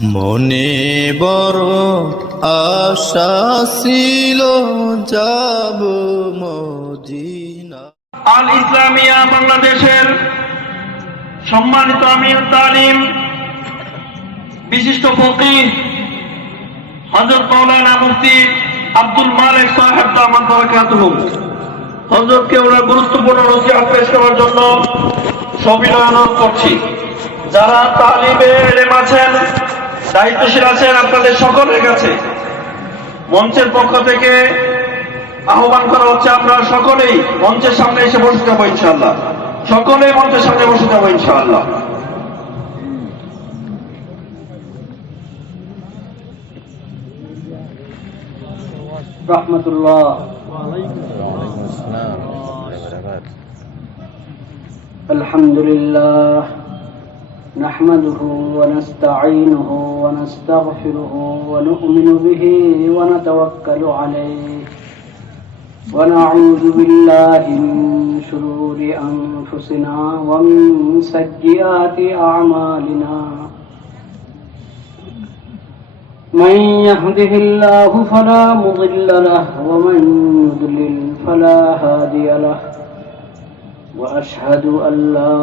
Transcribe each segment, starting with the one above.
মনে বড় আশা ছিল যাব মদিনা। আল ইসলামিয়া বাংলাদেশের সম্মানিত আমির তালিম বিশিষ্ট ফকিহ হযরত মাওলানা মুফতি আব্দুল মালিক সাহেব দামাত বারাকাতুহু হযরতকে ওনার গুরুত্বপূর্ণ নসিহত পেশ করার জন্য সবিনয় অনুরোধ করছি। যারা তালিবে ইলম আছেন, দায়িত্বশীল আছেন, আপনাদের সকলের কাছে মঞ্চের পক্ষ থেকে আহ্বান করা হচ্ছে, আপনারা সকলেই মঞ্চের সামনে এসে বসে যাবো ইনশাআল্লাহ। সকলেই মঞ্চের সামনে বসে যাবো ইনশাআল্লাহ। রাহমাতুল্লাহ। আলহামদুলিল্লাহ নাহমাদুহু ওয়া নাস্তাঈনুহু ওয়া নাস্তাগফিরুহু ওয়া নু'মিনু বিহি ওয়া নাতাওয়াক্কালু আলাইহি ওয়া না'উযু বিল্লাহি মিন শুরুরি আনফুসিনা ওয়া মিন সাইয়্যাতি আ'মালিনা। من يهده الله فلا مضل له ومن يضلل فلا هادي له وأشهد أن لا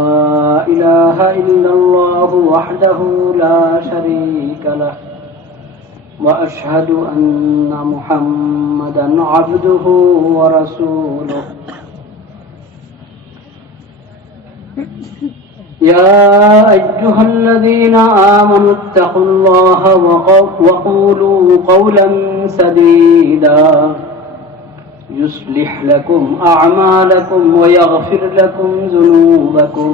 إله إلا الله وحده لا شريك له وأشهد أن محمدا عبده ورسوله. يا أيها الذين آمنوا اتقوا الله وقولوا قولا سديدا يصلح لكم أعمالكم ويغفر لكم ذنوبكم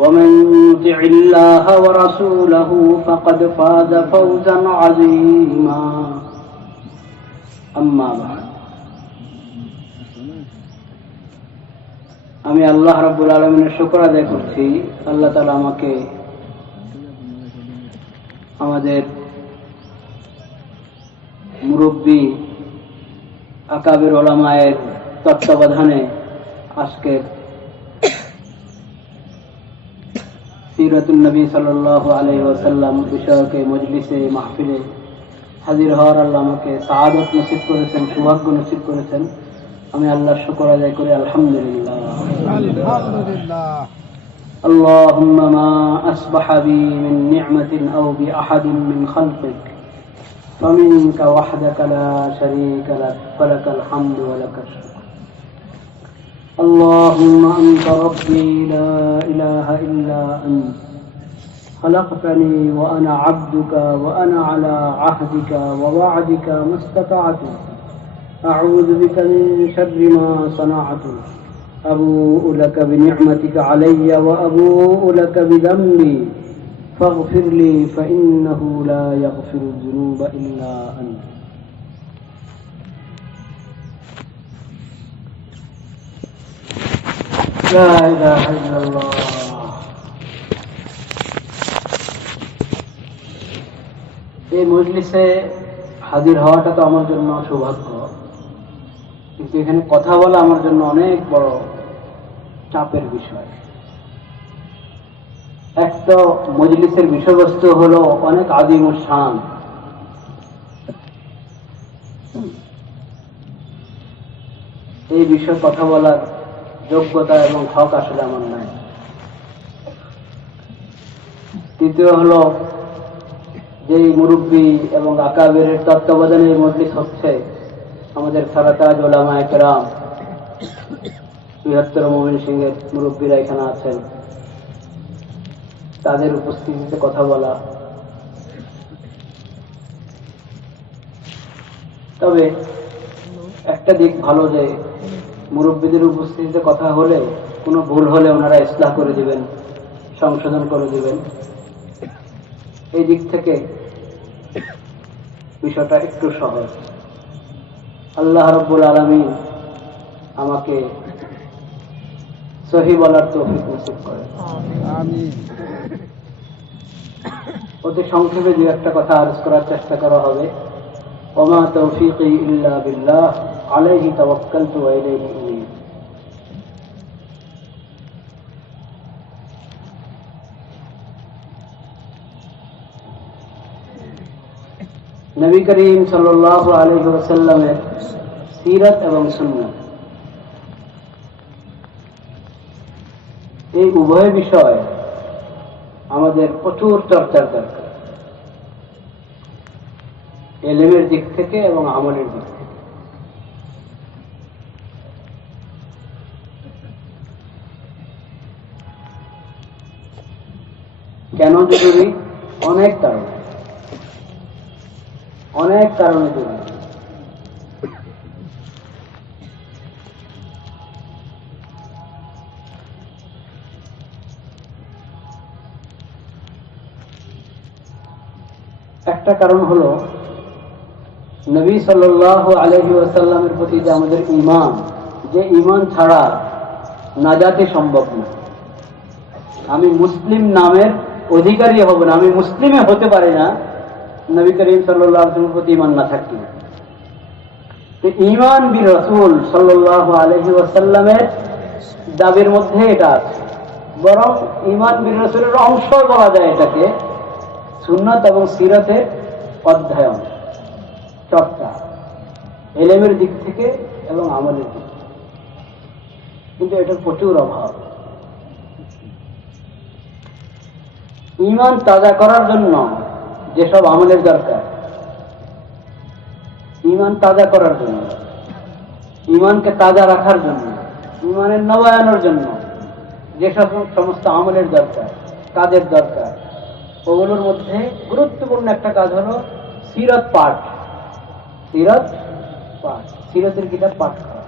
ومن يطع الله ورسوله فقد فاز فوزا عظيما. أما بعد, আমি আল্লাহ রাব্বুল আলামিনের শুকর আদায় করছি। আল্লাহ তাআলা আমাকে আমাদের মুরব্বী আকাবির উলামায়ের তত্ত্বাবধানে আজকের সিরাতুন নবী সাল্লাল্লাহু আলাইহি ওয়াসাল্লাম বিষয়ক মজলিসে মাহফিলে হাজির হওয়ার আল্লাহ আমাকে সাআদত নসিব করেছেন, সৌভাগ্য নসিব করেছেন। আমি আল্লাহর শুকর আদায় করি আলহামদুলিল্লাহ। اللهم ما أصبح بي من نعمة أو بأحد من خلقك فمنك وحدك لا شريك لك فلك الحمد ولك الشكر. اللهم أنت ربي لا إله إلا أنت خلقتني وأنا عبدك وأنا على عهدك ووعدك ما استطعت أعوذ بك من شر ما صنعت أبوء لك بنعمتك علي وأبوء لك بذنبي فاغفر لي فإنه لا يغفر الذنوب إلا أنت. لا إله إلا الله. এই মজলিসে হাজির হওয়াটা তো আমার জন্য সৌভাগ্য, কিন্তু এখানে কথা বলা আমার জন্য অনেক বড় চাপের বিষয়। এক তো মজলিসের বিষয়বস্তু হলো অনেক আদিম ও শান, এই বিষয়ে কথা বলার যোগ্যতা এবং হক আসলে আমার নাই। তৃতীয় হলো যে মুরব্বী এবং আকাবের তত্ত্বাবধানে মজলিস হচ্ছে, আমাদের সারাতাজ উলামায়ে কেরাম, বৃহত্তর ময়মনসিংহের মুরব্বীরা এখানে আছেন, তাদের উপস্থিতিতে কথা বলা। তবে একটা দিক ভালো যে মুরব্বীদের উপস্থিতিতে কথা হলে কোনো ভুল হলে ওনারা ইসলাহ করে দিবেন, সংশোধন করে দিবেন। এই দিক থেকে বিষয়টা একটু সহজ। আল্লাহ রাব্বুল আলামিন আমাকে সহি বলার তৌফিক নসিব করেন। আমিন। অতি সংক্ষেপে দু একটা কথা আরজ করার চেষ্টা করা হবে। ওমা তৌফিকি ইল্লা বিল্লাহ আলাইহি তাওয়াক্কালতু ওয়া ইলাইহি উনীব। নবী করিম সাল্লাল্লাহু আলাইহি ওয়াসাল্লামের সিরাত এবং সুন্নাত, এই উভয় বিষয় আমাদের প্রচুর চর্চার দরকার, ইলমের দিক থেকে এবং আমলের দিক থেকে। কেন জরুরি? অনেক কারণে জরুরি। একটা কারণ হলো নবী সাল্লাল্লাহু আলাইহি ওয়াসাল্লামের প্রতি যে আমাদের ঈমান, যে ঈমান ছাড়া নাজাতে সম্ভব না। আমি মুসলিম নামের অধিকারী হব না, আমি মুসলিমে হতে পারি না নবী করিম সাল্লাল্লাহু আলাইহি ওয়াসাল্লামের প্রতি ঈমান না থাকলে। তো ঈমান বির রাসূল সাল্লাল্লাহু আলাইহি ওয়াসাল্লামের দাবির মধ্যে এটা আছে। বরং ঈমান বির রাসূলের অংশ বলা যায় এটাকে, সুন্নাত এবং সিরাতের অধ্যয়ন, চর্চা, ইলমের দিক থেকে এবং আমলের দিক থেকে। কিন্তু এটার প্রচুর অভাব। ঈমান তাজা করার জন্য যেসব আমলের দরকার, ঈমান তাজা করার জন্য, ঈমানকে তাজা রাখার জন্য, ঈমানের নবায়নের জন্য যেসব সমস্ত আমলের দরকার, কাজের দরকার, ওগুলোর মধ্যে গুরুত্বপূর্ণ একটা কাজ হলো সিরাত পাঠ। সিরাতের কিতাব পাঠ করা।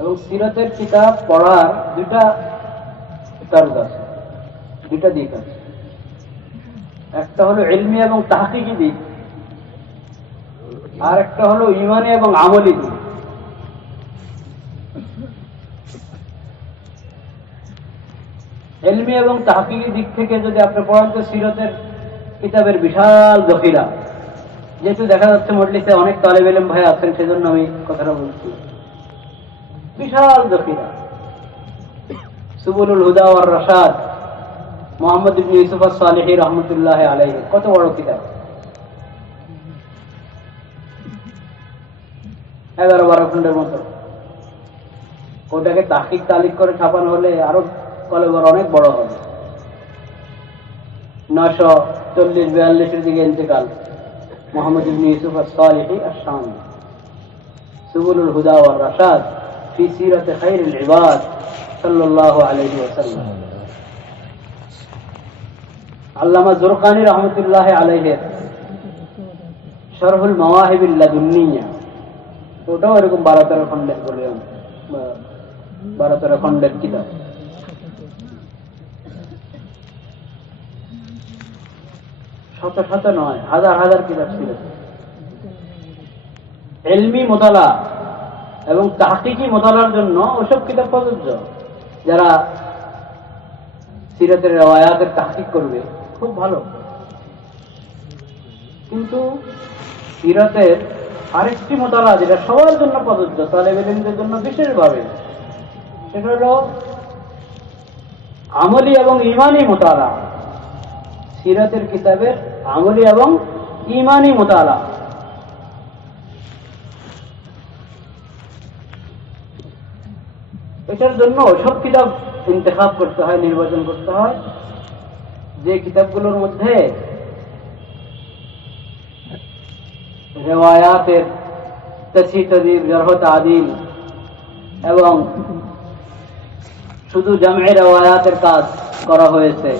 এবং সিরাতের কিতাব পড়ার দুটা তরজ আছে, দুটা দিক আছে। একটা হলো ইলমি এবং তাহকিকি দিক, আর একটা হলো ঈমানি এবং আমলি দিক। ইলমি এবং তাহকিকি দিক থেকে যদি আপনি পড়েন তো সিরাতের কিতাবের বিশাল জখিরা। যেহেতু দেখা যাচ্ছে মজলিসে অনেক তালেব ইলম ভাই আছেন, সেজন্য আমি কথাটা বলছি। বিশাল জখিরা, সুবুলুল হুদা ওয়ার রাশাদ, মুহাম্মদ ইবনে ইউসুফ আস-সালিহি রাহমাতুল্লাহ আলাইহি, কত বড় কিতাব, 11-12 খন্ডের মতো। ওটাকে তাহকিক তালিক করে ছাপানো হলে আরো কলেবর অনেক বড় হবে। 940-42 দিকে ইন্তেকাল মুহাম্মদ ইবনে ইউসুফ আস-সালিহি আশ-শামি। সুবুলুল হুদা ওয়ার রাশাদ ফি সিরাত খায়রুল ইবাদ সাল্লাল্লাহু আলাইহি ওয়াসাল্লাম। আল্লামা জুরকানি রাহমাতুল্লাহ আলাইহি শরহুল মাওয়াহিবিল লাদুন্নিয়া, ওটাও এরকম 12-13 খন্ডের ভলিউম, 12-13 খন্ডের কিতাব। শত নয়, হাজার কিতাব ছিল। ইলমি মুতালা এবং তাহকিকি মুতালার জন্য ওসব কিতাব প্রযোজ্য। যারা সিরাতের রিওয়ায়াতের তাহকিক করবে খুব ভালো। কিন্তু সিরাতের আরেকটি মুতালা যেটা সবার জন্য প্রযোজ্য, তালেব ইলমদের জন্য বিশেষভাবে, সেটা হলো আমলি এবং ঈমানি মুতালা। সিরাতের কিতাবের আমলি এবং ঈমানি মুতালা। এটার জন্য সব কিতাব ইন্তেখাব করতে হয়, নির্বাচন করতে হয়, যে কিতাবগুলোর মধ্যে রিওয়ায়াতের তাসহিহ তাযীব, জারহ তা'দীল এবং শুধু জামে রিওয়ায়াতের কাজ করা হয়েছে,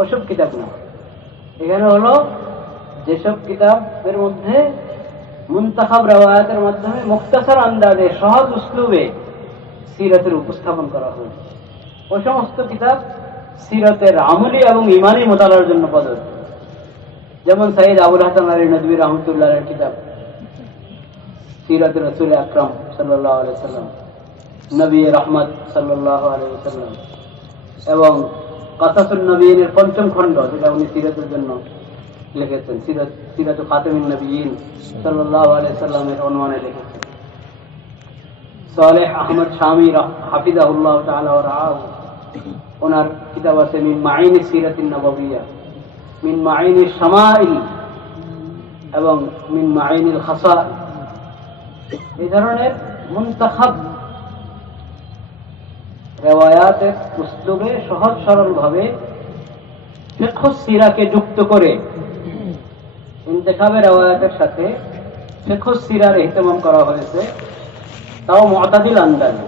ওসব কিতাব না। এখানে হলো যেসব কিতাবের মধ্যে মুনতাখাব রিওয়ায়াতের মাধ্যমে মুখতাসার আন্দাজে, সহজ উসলুবে সিরাতের উপস্থাপন করা হয়েছে, ওই সমস্ত কিতাব সিরাতের আমলি এবং ঈমানি মুতালার জন্য প্রযোজ্য। যেমন সাইয়্যিদ আবুল হাসান আলী নদভী রাহমাতুল্লাহ আলাইহির কিতাব সিরাত রাসূল আকরাম সাল্লাল্লাহু আলাইহি ওয়াসাল্লাম, নবী রহমত সাল্লাল্লাহু আলাইহি ওয়াসাল্লাম, এবং কাসাসুন নবীনের 5ম খণ্ড, যেটা উনি সিরাতের জন্য লিখেছেন, সিরাত খাতামুন নবিয়্যিন সাল্লাল্লাহু আলাইহি ওয়াসাল্লামের অনুমানে লিখেছেন। সালেহ আহমদ শামী হাফিজাহুল্লাহ তাআলা ওয়া রাআহু ওনার কিতাব আছে মিন মাইনি সিরাতিন নববিয়া, মিন মাইনি শামাইল এবং মিন মাইনিল খাসাইল। এই ধরনের মুনতাখাব রিওয়ায়াতের উসলুবে সহজ সরল ভাবে ফিকহ সিরাকে যুক্ত করে ইন্তেখাবে রিওয়ায়াতের সাথে ফিকহ সিরার ইহতিমাম করা হয়েছে, তাও মুতাদিল আন্দাজে।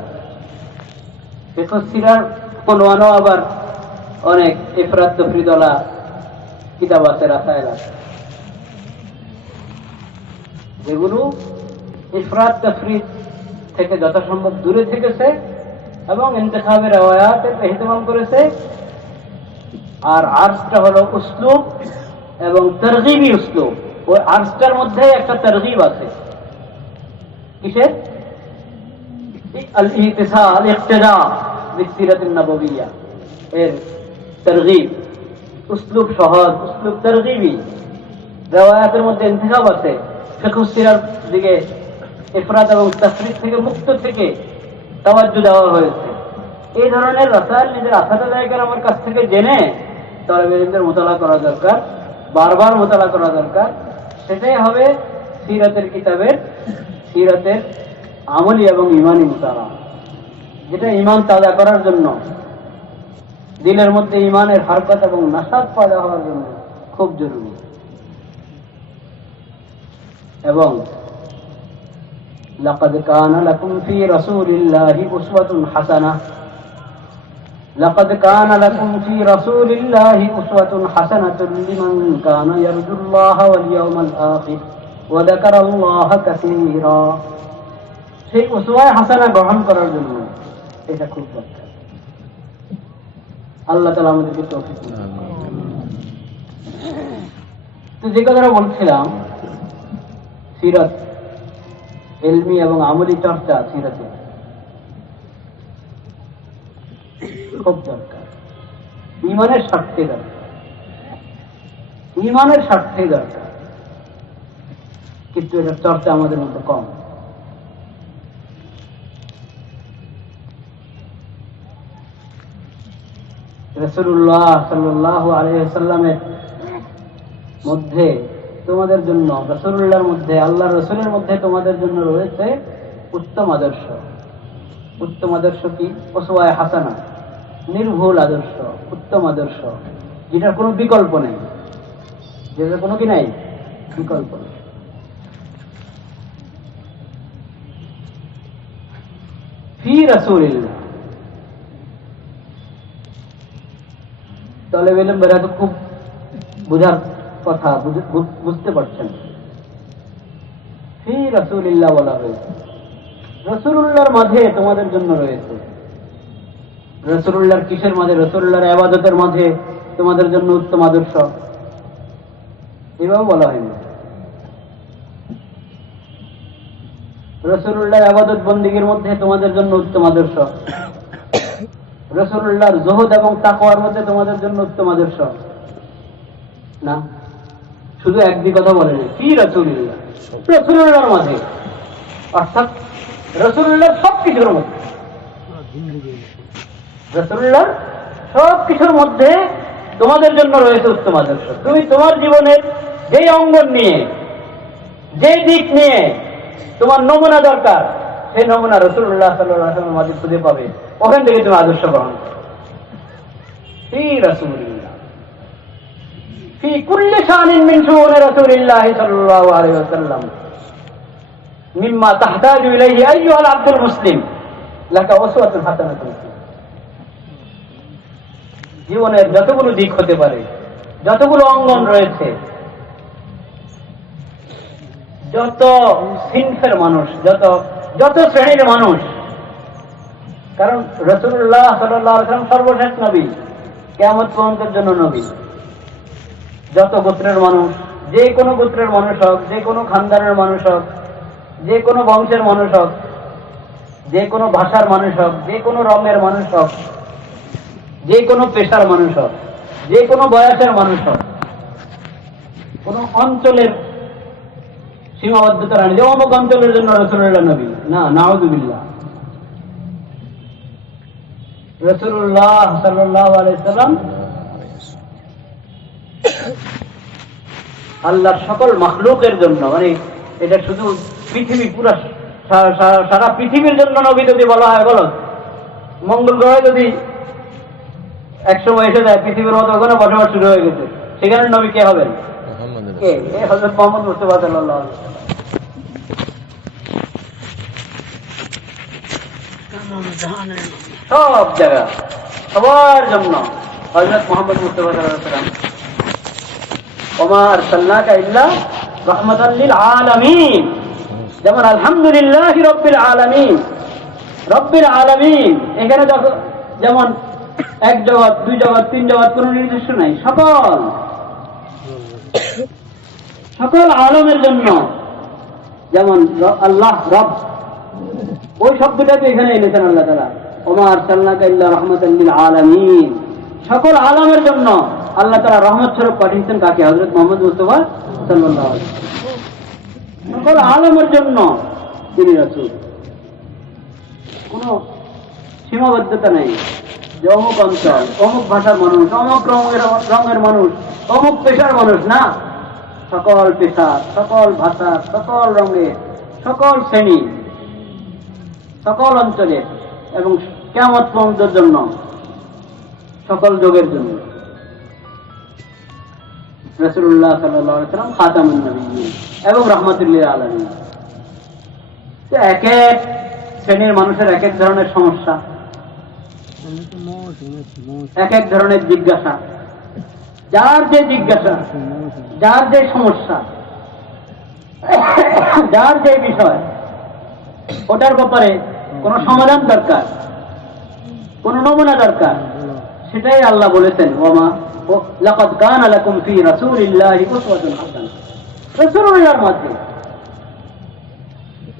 ফিকহ সিরার কোনও আবার অনেক ইফরাত তফরিদওয়ালা কিতাব আছে, রাসায়েল আছে, যেগুলো ইফরাত তফরিদ থেকে যথাসম্ভব দূরে থেকেছে এবং ইন্তেখাবে রিওয়ায়াতের ইহতিমাম করেছে। আর আরসটা হলো উসলুব এবং তারগিবি উসলুব। ওই আরসটার মধ্যে একটা তারগিব আছে, কিসের? আল ইতিসা আল ইক্তিদা বিসিরাতিন নববিয়া এর তারগিব। উসলুব সহজ, উসলুব তারগিবি। রিওয়ায়াতের মধ্যে ইন্তেখাব আছে, ফিকহ সিরার দিকে ইফরাত এবং তাফরিদ থেকে মুক্ত থেকে তাওয়াজ্জু দেওয়া হয়েছে। এই ধরনের রাসায়েল নিজের আসাদায়ে আমার কাছ থেকে জেনে তালেবে ইলমের মুতালা করা দরকার, বারবার মুতালা করা দরকার। সেটাই হবে সিরাতের কিতাবের সিরাতের আমলি এবং ইমানি মুতালা, যেটা ইমান তাজা করার জন্য, দিলের মধ্যে ইমানের হারকত এবং নাশাত পয়দা হওয়ার জন্য খুব জরুরি। এবং লাকাদ কানা লাকুম ফি রাসূলিল্লাহি উসওয়াতুন হাসানাহ, লাকাদ কানা লাকুম ফি রাসূলিল্লাহি উসওয়াতুন হাসানাতুন লিমান কানা ইয়ারজুল্লাহা ওয়াল ইয়াউমাল আখির ওয়া যাকারাল্লাহা কাসীরা। সেই উসওয়ায়ে হাসানা গ্রহণ করার জন্য এটা খুব দরকার। আল্লাহ তাআলা আমাদেরকে তৌফিক দান করুন। তো যে কথাটা বলছিলাম, সিরাত ইলমি এবং আমলি চর্চা সিরাতে খুব দরকার, ইমানের স্বার্থে দরকার, ইমানের স্বার্থে দরকার। কিন্তু এটার চর্চা আমাদের মধ্যে কম। রাসূলুল্লাহ সাল্লাল্লাহু আলাইহি ওয়াসাল্লামের মধ্যে তোমাদের জন্য, রাসূলুল্লাহর মধ্যে, আল্লাহর রাসূলের মধ্যে তোমাদের জন্য রয়েছে উত্তম আদর্শ। উত্তম আদর্শ কি? উসওয়ায়ে হাসানা, নির্ভুল আদর্শ, উত্তম আদর্শ, যেটার কোনো বিকল্প নেই, যেটার কোনো কি নাই, বিকল্প নেই। ফি রাসূলিল্লাহ। তালেবে ইলম বেরা তো খুব বুঝার কথা, বুঝতে পারছেন। ফি রাসূলিল্লাহ বলা হয়েছে, রাসূলুল্লাহর মাঝে তোমাদের জন্য রয়েছে। রাসূলুল্লাহর কিসের মাঝে? রাসূলুল্লাহর ইবাদতের মাঝে তোমাদের জন্য উত্তম আদর্শ, এভাবে বলা হয়নি। রাসূলুল্লাহর ইবাদত বন্দেগীর মধ্যে তোমাদের জন্য উত্তম আদর্শ, রাসূলুল্লাহর জুহুদ এবং তাকওয়ার মধ্যে তোমাদের জন্য উত্তম আদর্শ না। শুধু একদিক কথা বলেনি, কি রাসূলুল্লাহ, রাসূলুল্লাহর মাঝে, অর্থাৎ রাসূলুল্লাহর সব কিছুর মধ্যে, রাসূলুল্লাহর সব কিছুর মধ্যে তোমাদের জন্য রয়েছে উত্তম আদর্শ। তুমি তোমার জীবনের যেই অঙ্গন নিয়ে, যেই দিক নিয়ে তোমার নমুনা দরকার, সেই নমুনা রাসূলুল্লাহ সাল্লাল্লাহু আলাইহি ওয়াসাল্লামের মাঝে খুঁজে পাবে। ওখান থেকে তুমি আদর্শ গ্রহণ করো। ফি রাসূলিল্লাহ, ফি কুল্লি শানিন মিন শুউনি রাসূলিল্লাহ সাল্লাল্লাহু আলাইহি ওয়াসাল্লাম মিম্মা তাহতাজু ইলাইহি আইয়ুহাল আবদুল মুসলিম লাকা উসওয়াতুন হাসানাতুন। জীবনের যতগুলো দিক হতে পারে, যতগুলো অঙ্গন রয়েছে, যত সিনফের মানুষ, যত শ্রেণীর মানুষ, কারণ রাসূলুল্লাহ সাল্লাল্লাহু আলাইহি ওয়াসাল্লাম সর্বশেষ নবী, কিয়ামত পর্যন্তের জন্য নবী। যত গোত্রের মানুষ, যে কোনো গোত্রের মানুষ হোক, যে কোনো খানদানের মানুষ হোক, যে কোনো বংশের মানুষ হোক, যে কোনো ভাষার মানুষ হোক, যে কোনো রঙের মানুষ হোক, যে কোনো পেশার মানুষ হোক, যে কোনো বয়সের মানুষ হোক, কোনো অঞ্চলের সীমাবদ্ধতা রাখে যে অমুক অঞ্চলের জন্য রাসূলুল্লাহ নবী, না, নাউযুবিল্লাহ। রাসূলুল্লাহ সাল্লাল্লাহু আলাইহি সাল্লাম আল্লাহর সকল মাখলুকের জন্য, মানে এটা শুধু পৃথিবী পুরো সারা পৃথিবীর জন্য নবী যদি বলা হয়, বলো মঙ্গল গ্রহে যদি একসময় এসে যায় পৃথিবীর মতো ওখানে বসবাস শুরু হয়ে গেছে, সেখানে নবী কে হবেন? কে? হযরত মুহাম্মদ মুস্তাফা সাল্লাল্লাহু আলাইহি ওয়াসাল্লাম। সব জায়গা সবার জন্য হযরত মুহাম্মদ মুস্তাফা সাল্লাল্লাহু আলাইহি ওয়াসাল্লাম ওমা আরসালনাকা ইল্লা রাহমাতাল লিল আলামিন। যেমন আলহামদুলিল্লাহি রাব্বিল আলামিন, রব্বিল আলামিন এখানে যেমন এক জগৎ, দুই জগৎ, তিন জগৎ কোনো নির্দিষ্ট নাই, সকল আলমের জন্য। যেমন আল্লাহ রব, ওই শব্দটাকে এখানে এনেছেন আল্লাহ তাআলা, ওমা আরসালনাকা ইল্লা রাহমাতাল লিল আলামিন। সকল আলমের জন্য আল্লাহ তাআলা রহমত স্বরূপ পাঠিয়েছেন কাকে? হযরত মুহাম্মদ মুস্তাফা সাল্লাল্লাহু আলাইহি ওয়াসাল্লাম। সকল আলমের জন্য তিনি রাসূল। কোনো সীমাবদ্ধতা নেই যে অমুক অঞ্চল, অমুক ভাষার মানুষ, অমুক রঙের মানুষ, অমুক পেশার মানুষ, না। সকল পেশা, সকল ভাষা, সকল রঙের, সকল শ্রেণী, সকল অঞ্চলের এবং কিয়ামত পর্যন্তের জন্য, সকল যুগের জন্য রাসূলুল্লাহ সাল্লাল্লাহু আলাইহি ওয়াসাল্লাম খাতামুন নবিয়্যিন এবং রাহমাতুল লিল আলামিন। তো এক এক শ্রেণীর মানুষের এক এক ধরনের সমস্যা, এক এক ধরনের জিজ্ঞাসা, যার যে জিজ্ঞাসা, যার যে সমস্যা, যার যে বিষয়, ওটার ব্যাপারে কোন সমাধান দরকার, কোন নমুনা দরকার, সেটাই আল্লাহ বলেছেন, ওমা লাকাদ কানা লাকুম ফি রাসূলিল্লাহি উসওয়াতুন হাসানাহ। রাসূলুল্লাহর মধ্যে,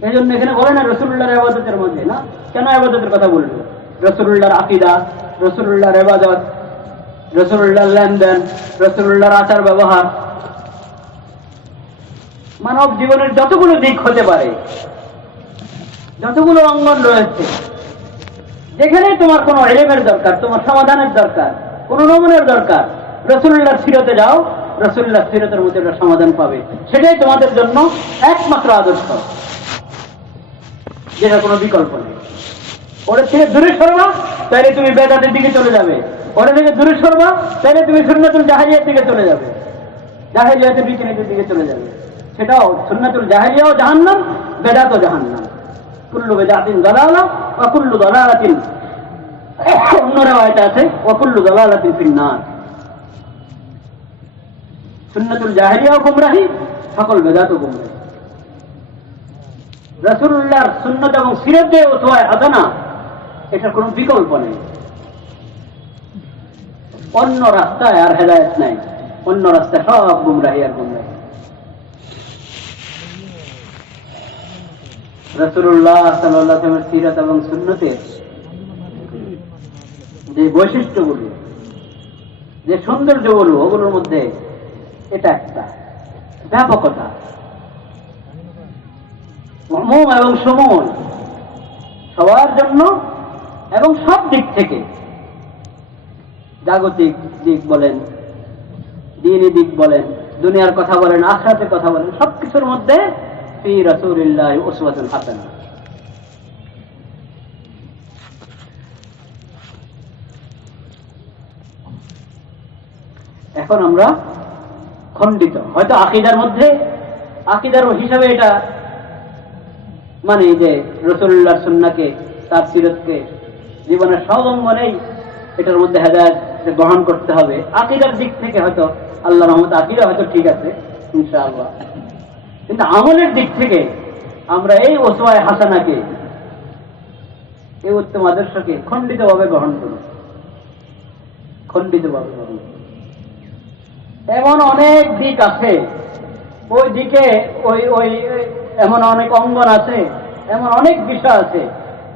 এই জন্য এখানে বলে না রাসূলুল্লাহর ইবাদতের মধ্যে, না। কেন ইবাদতের কথা বলবে? রাসূলুল্লাহর আকীদা, রাসূলুল্লাহর ইবাদত, রাসূলুল্লাহর লেনদেন, রাসূলুল্লাহর আচার ব্যবহার, মানব জীবনের যতগুলো দিক হতে পারে, যতগুলো অঙ্গন রয়েছে, যেখানেই তোমার কোনো ইলমের দরকার, তোমার সমাধানের দরকার, কোনো নমুনার দরকার, রাসূলুল্লাহর সিরাতে যাও, রাসূলুল্লাহর সিরাতের মধ্যে একটা সমাধান পাবে। সেটাই তোমাদের জন্য একমাত্র আদর্শ, যেটা কোনো বিকল্প নেই। ওটা থেকে দূরে সরবা, তাহলে তুমি বেদাতের দিকে চলে যাবে। ওটা থেকে দূরে সরবা, তাহলে তুমি সুন্নাতুল জাহেলিয়ার দিকে চলে যাবে, জাহেলিয়াতের রীতিনীতির দিকে চলে যাবে। সেটাও সুন্নাতুল জাহেলিয়াও জাহান্নাম, বেদাতও জাহান্নাম। কুল্লু বেদাতিন দালালা ওয়া কুল্লু দালালাতিন, অন্য riwayat আছে ওয়া কুল্লু দালালাতিন ফিন্নার। সুন্নাতুল জাহেলিয়াও গুমরাহি, সকল বেদাতও গুমরাহি। রাসূলুল্লাহর সুন্নাত এবং সিরাত যে ওসওয়ায়ে হাসানা, এটার কোনো বিকল্প নেই। অন্য রাস্তায় আর হেদায়েত নাই, অন্য রাস্তায় সব গুমরাহি আর গুমরাহি। রাসূলুল্লাহ সাল্লাল্লাহু আলাইহি ওয়াসাল্লামের সিরাত এবং সুন্নতের যে বৈশিষ্ট্যগুলো, যে সৌন্দর্যগুলো, ওগুলোর মধ্যে এটা একটা ব্যাপকতা, উমুম এবং সুমূল, সবার জন্য এবং সব দিক থেকে, জাগতিক দিক বলেন, দ্বীনি দিক বলেন, দুনিয়ার কথা বলেন, আখিরাতের কথা বলেন, সবকিছুর মধ্যে ফি রাসূলিল্লাহি উসওয়াতুন হাসানাহ। এখন আমরা খণ্ডিত, হয়তো আকীদার মধ্যে, আকীদার হিসাবে এটা মানে যে রাসূলুল্লাহর সুন্নাহকে, তার সিরাতকে জীবনের সব অঙ্গনেই এটার মধ্যে হেদায়েত গ্রহণ করতে হবে। আকীদার দিক থেকে হয়তো আল্লাহর রহমতে আকীদা হয়তো ঠিক আছে ইনশাআল্লাহ, কিন্তু আমলের দিক থেকে আমরা এই ওসওয়ায়ে হাসানাকে, এই উত্তম আদর্শকে খণ্ডিতভাবে গ্রহণ করি, খণ্ডিতভাবে গ্রহণ করি। এমন অনেক দিক আছে, ওই দিকে ওই ওই এমন অনেক অঙ্গন আছে, এমন অনেক বিষয় আছে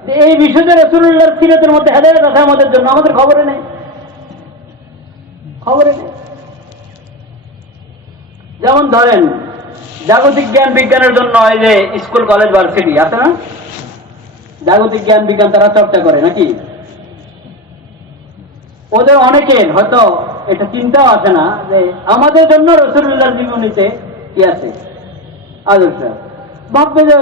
যে এই বিষয়ে রাসূলুল্লাহর সিরাতের মধ্যে হেদায়েত আছে আমাদের জন্য, আমাদের খবরে নেই, খবরে নেই। যেমন ধরেন জাগতিক জ্ঞান বিজ্ঞানের জন্য এই যে স্কুল, কলেজ, ভার্সিটি আছে না, জাগতিক জ্ঞান বিজ্ঞান তারা চর্চা করে নাকি? ওদের অনেকের হয়তো এটা চিন্তাও আসে না যে আমাদের জন্য রাসূলুল্লাহর জীবনীতে কি আছে আদর্শ। ভাববে যে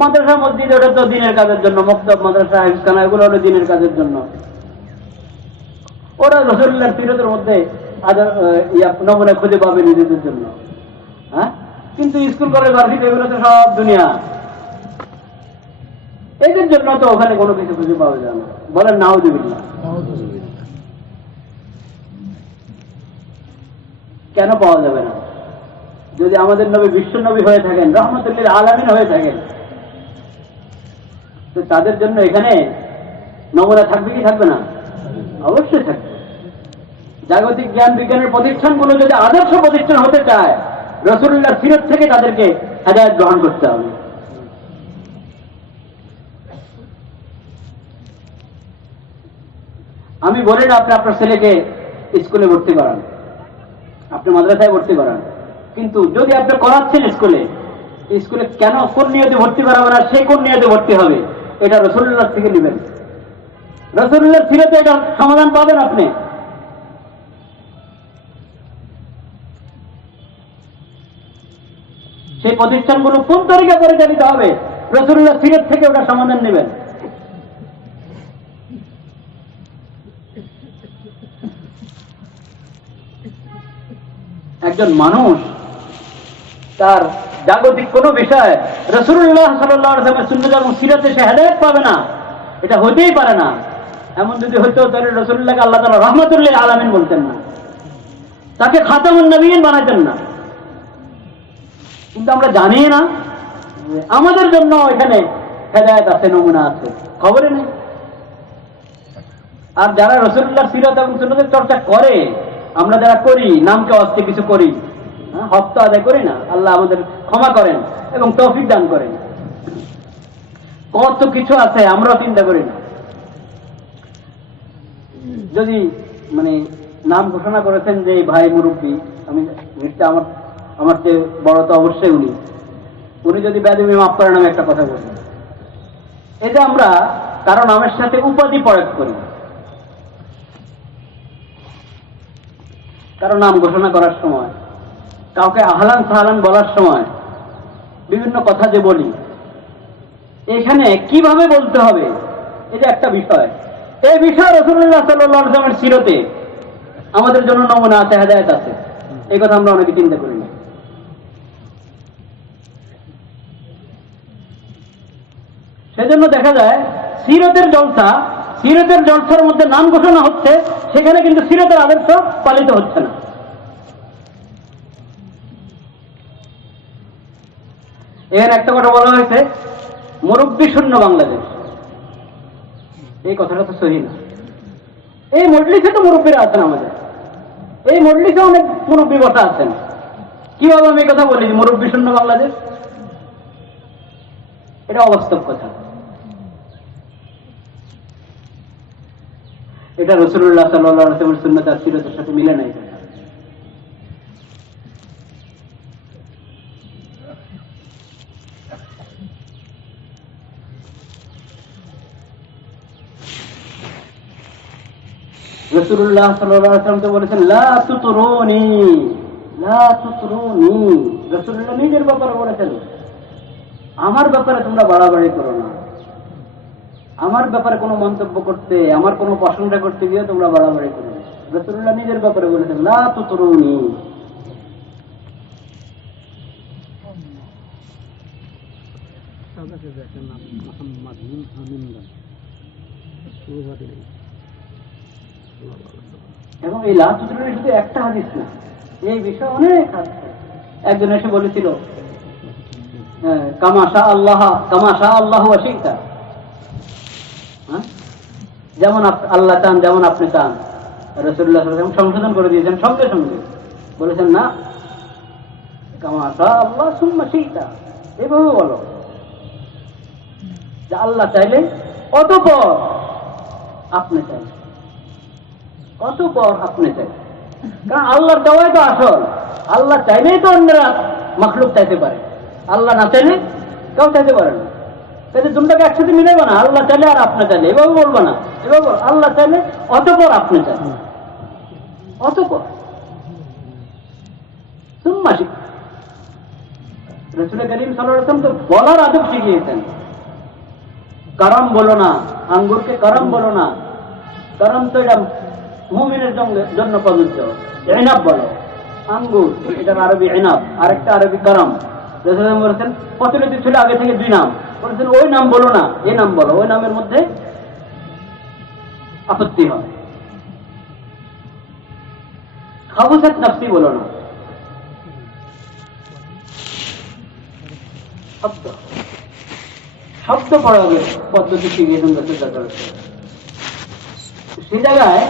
মাদ্রাসা মসজিদ ওটা তো দিনের কাজের জন্য, মক্তব মাদ্রাসা হিফখানা এগুলো হলো দিনের কাজের জন্য। ওরা রাসূলুল্লাহর সিরাতের মধ্যে নমুনা খুঁজে পাবে নিজেদের জন্য। হ্যাঁ, কিন্তু স্কুল কলেজ ভার্সিটি এগুলো তো সব দুনিয়া, এদের জন্য তো ওখানে কোনো কিছু খুঁজে পাওয়া যায় না। বলেন নাউযুবিল্লাহ। কেন পাওয়া যাবে না? যদি আমাদের নবী বিশ্ব নবী হয়ে থাকেন, রহমতুল লিল আলামিন হয়ে থাকেন, তো তাদের জন্য এখানে নমুনা থাকবে কি থাকবে না? অবশ্যই থাকবে। জাগতিক জ্ঞান বিজ্ঞানের প্রতিষ্ঠানগুলো যদি আদর্শ প্রতিষ্ঠান হতে চায়, রাসূলুল্লাহর সিরাত থেকে তাদেরকে হেদায়েত গ্রহণ করতে হবে। আমি বলি না আপনি আপনার ছেলেকে স্কুলে ভর্তি করান, আপনি মাদ্রাসায় ভর্তি করান, কিন্তু যদি আপনি করাচ্ছেন স্কুলে কেন কোন নিয়তে ভর্তি করাবেন আর সে কোন নিয়তে ভর্তি হবে, এটা রাসূলুল্লাহ থেকে নেবেন। রাসূলুল্লাহর সিরাতে এটা সমাধান পাবেন আপনি। সেই প্রতিষ্ঠানগুলো কোন তরিকা পরিচালিত হবে, রাসূলুল্লাহর সিরাত থেকে ওটা সমাধান নেবেন। একজন মানুষ তার জাগতিক কোন বিষয় রাসূলুল্লাহ সাল্লাল্লাহু আলাইহি ওয়াসাল্লামের সুন্নাত এবং সিরাতে সে হেদায়েত পাবে না, এটা হতেই পারে না। এমন যদি হতো তাহলে রাসূলুল্লাহকে আল্লাহ তাআলা রাহমাতুল লিল আলামিন বলতেন না, তাকে খাতামুন নবিয়্যিন বানাতেন না। কিন্তু আমরা জানি না আমাদের জন্য এখানে হেদায়েত আছে, নমুনা আছে, খবরে নেই। আর যারা রাসূলুল্লাহর সিরাত এবং সুন্নাতের চর্চা করে, আমরা যারা করি, নামকে অস্তে কিছু করি, হক তো আদায় করি না, আল্লাহ আমাদের ক্ষমা করেন এবং তৌফিক দান করেন। কত কিছু আছে আমরাও চিন্তা করি না। যদি মানে নাম ঘোষণা করেছেন যে ভাই মুরব্বী, আমি আমার চেয়ে বড় তো অবশ্যই উনি যদি বেয়াদবি মাফ করেন, আমি একটা কথা বলি, এই যে আমরা কারো নামের সাথে উপাধি প্রয়োগ করি, কারো নাম ঘোষণা করার সময়, কাউকে আহলান সাহলান বলার সময় বিভিন্ন কথা যে বলি, এখানে কিভাবে বলতে হবে এটা একটা বিষয়। এই বিষয় রাসূলুল্লাহ সাল্লাল্লাহু আলাইহি ওয়াসাল্লামের সিরাতে আমাদের জন্য নমুনা আছে, হেদায়েত আছে। এই কথা আমরা অনেকে চিন্তা করি না। সেজন্য দেখা যায় সিরাতের জলসার মধ্যে নাম ঘোষণা হচ্ছে, সেখানে কিন্তু সিরাতের আদর্শ পালিত হচ্ছে না। এর একটা কথা বলা হয়েছে, মুরব্বী শূন্য বাংলাদেশ। এই কথাটা তো সহি না। এই মজলিসে তো মুরব্বীরা আছেন, আমাদের এই মজলিসে অনেক মুরব্বী বসা আছেন। কিভাবে আমি এই কথা বলি যে মুরব্বী শূন্য বাংলাদেশ? এটা অবাস্তব কথা। এটা রাসূলুল্লাহ সাল্লাল্লাহু আলাইহি ওয়াসাল্লামের সুন্নাত আর সিরাতের সাথে মিলে নাই। রাসূলুল্লাহ সাল্লাল্লাহু আলাইহি ওয়াসাল্লাম তো বলেছেন, লা তুতরুনি। রাসূলুল্লাহ নিজের ব্যাপারে বলেছেন, আমার ব্যাপারে তোমরা বাড়াবাড়ি করো না। আমার ব্যাপারে কোনো মন্তব্য করতে, আমার কোনো প্রশংসা করতে গিয়ে তোমরা বাড়াবাড়ি করো না। রাসূলুল্লাহ নিজের ব্যাপারে বলেছেন, লা তুতরুনি। এবং এই লা তুতরুনি শুধু একটা হাদিস না, এই বিষয়ে অনেক আছে। একজন এসে বলেছিল, কামা শা আল্লাহ ওয়া শি'তা, যেমন আল্লাহ চান, যেমন আপনি চান। রাসূলুল্লাহ সাল্লাল্লাহু আলাইহি ওয়াসাল্লাম সংশোধন করে দিয়েছেন, সঙ্গে সঙ্গে বলেছেন, না, কামা শা আল্লাহ সুম্মা শি'তা, এভাবে বলো যে আল্লাহ চাইলে অতঃপর আপনি চাইলে, অতঃপর আপনি চাইলে। কারণ আল্লাহর চাওয়াই তো আসল। আল্লাহ চাইলেই তো অন্যরা মাখলুক চাইতে পারে, আল্লাহ না চাইলে কেউ চাইতে পারে না। তাহলে দুটাকে একসাথে মিলাইব না, আল্লাহ চাইলে আর আপনি চাইলে, এভাবে বলবো না। এভাবে আল্লাহ চাইলে অতঃপর আপনি চাইলে, অতঃপর সুম্মা শিক্ষা। রাসূল করিম সাল্লাল্লাহু আলাইহি ওয়াসাল্লাম তো বলার আদব শিখিয়েছেন। করম বলো না, আঙ্গুরকে করম বলো না, করম তো এটা মুমিনের জন্য প্রযোজ্য। ইনাব বলো, আঙ্গুর এটার আরবি ইনাব, আরেকটা আরবি করম। রাসূল বলেছেন প্রচলিত ছিল আগে থেকে 2 নাম, বলেছেন ওই নাম বলো না, এই নাম বলো, ওই নামের মধ্যে আপত্তি হয়। খাবুসাত নাফসি বলো না, শব্দ প্রয়োগের পদ্ধতি শিখিয়েছেন রাসূল। সেই জায়গায়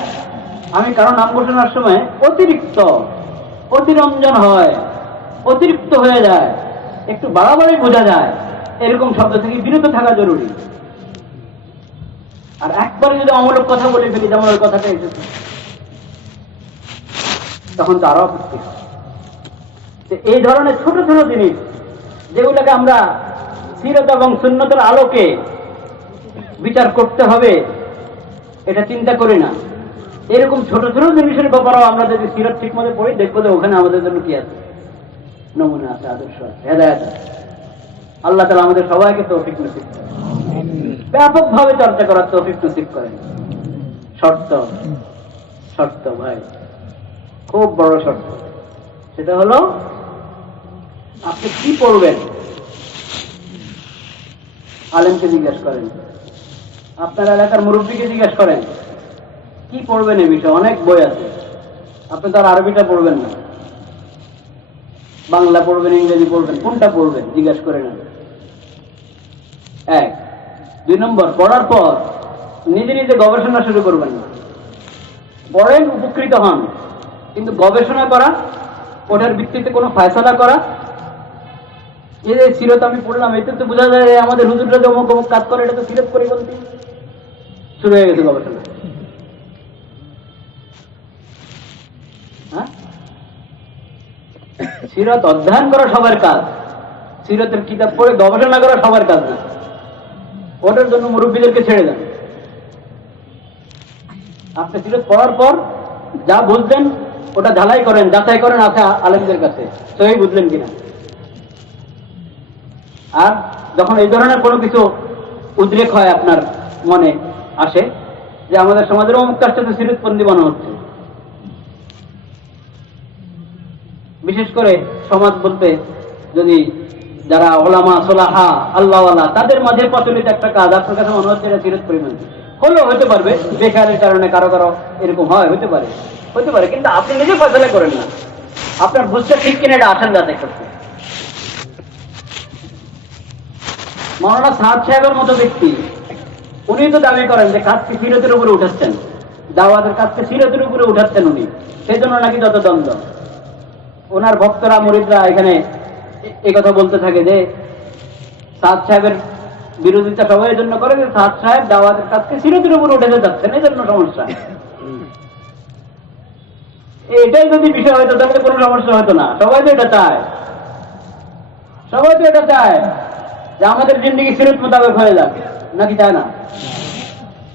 আমি কারো নাম ঘোষণার সময় অতিরঞ্জন হয়, অতিরিক্ত হয়ে যায়, একটু বাড়াবাড়ি বোঝা যায়, এরকম শব্দ থেকে বিরত থাকা জরুরি। আর একবারে যদি অমূলক কথা বলে ফেলি, যেমন ওই কথাটা এসেছে, তখন তো আরো আপত্তি হয়। এই ধরনের ছোট ছোট জিনিস যেগুলোকে আমরা সিরত এবং সুন্নতের আলোকে বিচার করতে হবে, এটা চিন্তা করি না। এরকম ছোট ছোট জিনিসের ব্যাপারেও আমরা যদি সিরত ঠিক মতো পড়ি, দেখবো যে ওখানে আমাদের জন্য কি আছে, নমুনা আছে, আদর্শ আছে, হেদায়েত আছে। আল্লাহ তাআলা আমাদের সবাইকে তৌফিক নসিব করেন, ব্যাপকভাবে চর্চা করার তৌফিক নসিব করেন। শর্ত ভাই, খুব বড় শর্ত, সেটা হলো আপনি কি পড়বেন আলেমকে জিজ্ঞেস করেন, আপনার এলাকার মুরব্বীকে জিজ্ঞেস করেন কি পড়বেন। এই বিষয়ে অনেক বই আছে, আপনি তার আরবিটা পড়বেন না, বাংলা পড়বেন, ইংরেজি পড়বেন, কোনটা পড়বেন জিজ্ঞেস করে নেন। 1 2 নম্বর, পড়ার পর নিজে নিজে গবেষণা শুরু করবেন না। পড়েন, উপকৃত হন, কিন্তু গবেষণা করা, ওটার ভিত্তিতে কোনো ফয়সালা করা, এই যে সিরত আমি পড়লাম, এতে তো বোঝা যায় আমাদের হুজুররা যে অমুক অমুক কাজ করে, এটা তো সিরত পরিপন্থী, শুরু হয়ে গেছে গবেষণা। হ্যাঁ, সিরত অধ্যয়ন করা সবার কাজ, সিরতের কিতাব পড়ে গবেষণা করা সবার কাজ না। ওটার জন্য মুরব্বীদেরকে ছেড়ে দেন। আপনি সিরত পড়ার পর যা বুঝলেন ওটা ঝালাই করেন, যাচাই করেন আছে আলেমদের কাছে, সহি বুঝলেন কিনা। আর যখন এই ধরনের কোনো কিছু উদ্রেক হয়, আপনার মনে আসে যে আমাদের সমাজের অমুক কাজটা তো সিরতপন্থী মনে হচ্ছে, বিশেষ করে সমাজ বলতে যদি যারা ওলামা সোলাহা আল্লাহওয়ালা, তাদের মাঝে প্রচলিত একটা কাজ আপনার কাছে মনে হচ্ছে এটা সিরত পরিপন্থী, হলেও হতে পারবে, বেকারের কারণে কারো কারো এরকম হয়, হতে পারে, কিন্তু আপনি নিজে ফয়সালা করেন না, আপনার বুঝতে ঠিক কিনা এটা আসেন যাচাই করতে। মাওলানা সাদ সাহেবের মতো ব্যক্তি, উনি তো দাবি করেন যে কাজকে সিরতের উপরে উঠাচ্ছেন, দাওয়াতের কাজকে সিরতের উপরে উঠাচ্ছেন উনি, সেই জন্য নাকি যত দ্বন্দ্ব। ওনার ভক্তরা মুরিদরা এখানে এই কথা বলতে থাকে যে সাদ সাহেবের বিরোধিতা সবাই এই জন্য করে যে সাদ সাহেব দাওয়াতের কাজকে সিরতের উপরে উঠে যাচ্ছেন, এই জন্য সমস্যা। এটাই যদি বিষয় হয়তো তাহলে কোনো সমস্যা হতো না। সবাই তো এটা চায়, যে আমাদের জিন্দেগি সিরত মোতাবেক হয়ে যাবে, নাকি চায় না?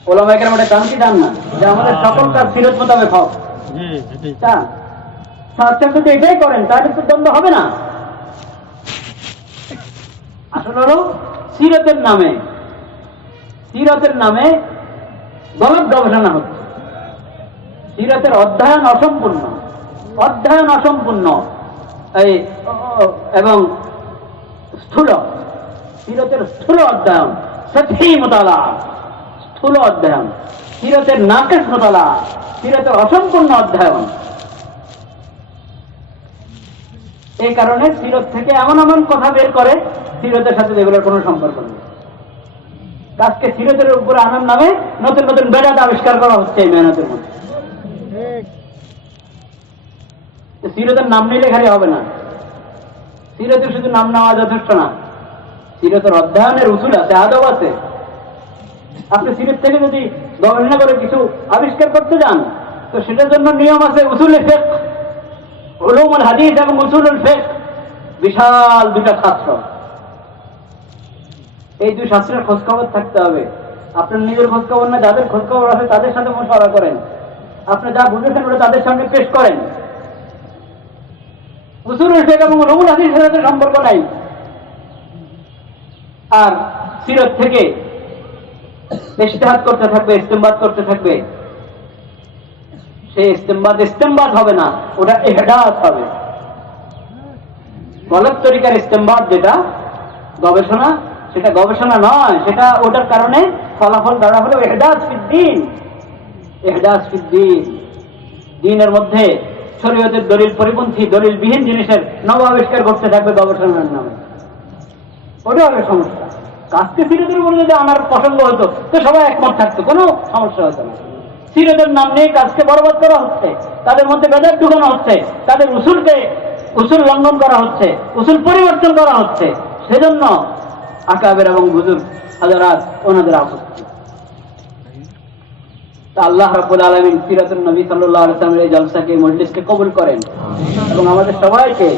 ওলামায়ে কেরাম ওটা চান কি চান না, যে আমাদের সকল কাজ সিরত মোতাবেক হোক, চান? যদি এটাই করেন তাহলে তো দ্বন্দ্ব হবে না। আসলে হলো সিরতের নামে গলত গবেষণা হচ্ছে, সিরতের অধ্যয়ন অসম্পূর্ণ এবং স্থূল, সিরতের স্থূল অধ্যয়ন, সহি মুতালা, স্থূল অধ্যয়ন, সিরতের নাকিস মুতালা, সিরতের অসম্পূর্ণ অধ্যয়ন। এই কারণে সিরত থেকে এমন কথা বের করে সিরতের সাথে যেগুলোর কোনো সম্পর্ক নেই। আজকে সিরতের উপরে আনার নামে নতুন নতুন বেদাত আবিষ্কার করা হচ্ছে এই মেহনতের মধ্যে। সিরতের নাম নিলে খালি হবে না, সিরতের শুধু নাম নেওয়া যথেষ্ট না, সিরতের অধ্যয়নের উসুল আছে, আদব আছে। আপনি সিরত থেকে যদি গবেষণা করে কিছু আবিষ্কার করতে যান, তো সেটার জন্য নিয়ম আছে, উসুলে ফিকহ, উলুমুল হাদিস এবং উসুলুল ফিকহ, বিশাল 2টা শাস্ত্র। এই 2 শাস্ত্রের খোঁজখবর থাকতে হবে। আপনার নিজের খোঁজখবর না, যাদের খোঁজখবর আছে তাদের সাথে মুশাওয়ারা করেন। আপনি যা বুঝেছেন ওটা তাদের সামনে পেশ করেন। উসুলুল ফিকহ এবং উলুমুল হাদিসের সাথে সম্পর্ক নাই। আর সিরাত থেকে ইজতিহাদ করতে থাকবে, ইস্তেমবাদ করতে থাকবে, সেই ইস্তেমবাদ হবে না, ওটা ইহদাস হবে। গলত তরিকার ইস্তেমবাদ যেটা গবেষণা, সেটা গবেষণা নয়, সেটা ওটার কারণে ফলাফল দ্বারা হলো ইহদাস ফিদ্দীন। ইহদাস ফিদ্দীন, দ্বীনের মধ্যে শরীয়তের দলিল পরিপন্থী, দলিলবিহীন জিনিসের নব আবিষ্কার করতে থাকবে গবেষণার নামে। ওটা হবে সমস্যা। কাজকে সিরাতের উপরে যদি আনার প্রসঙ্গ হতো তো সবাই একমত থাকতো, কোনো সমস্যা হতো না। সিরাতের নাম নিয়ে কাজকে বরবাদ করা হচ্ছে, তাদের মধ্যে বেদাত ঢুকানো হচ্ছে, তাদের উসুল লঙ্ঘন করা হচ্ছে, উসুল পরিবর্তন করা হচ্ছে। সেজন্য আকাবের এবং বুজুর্গ হাজারাত ওনাদের আপত্তি। তা আল্লাহ রাব্বুল আলামিন সিরাতুন নবী সাল্লাল্লাহু আলাইহি ওয়াসাল্লামের এই জলসাকে, মজলিসকে কবুল করেন এবং আমাদের সবাইকে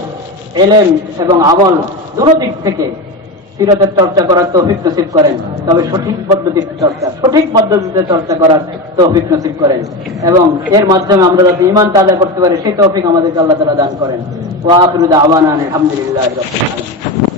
ইলম এবং আমল দুটো দিক থেকে সিরাতের চর্চা করার তৌফিক নসিব করেন। তবে সঠিক পদ্ধতিতে চর্চা করার তৌফিক নসিব করেন এবং এর মাধ্যমে আমরা যাতে ঈমান তাজা করতে পারি সেই তৌফিক আমাদেরকে আল্লাহ তাআলা দান করেন। ওয়া আখিরু দাওয়ানা আলহামদুলিল্লাহি রাব্বিল আলামিন।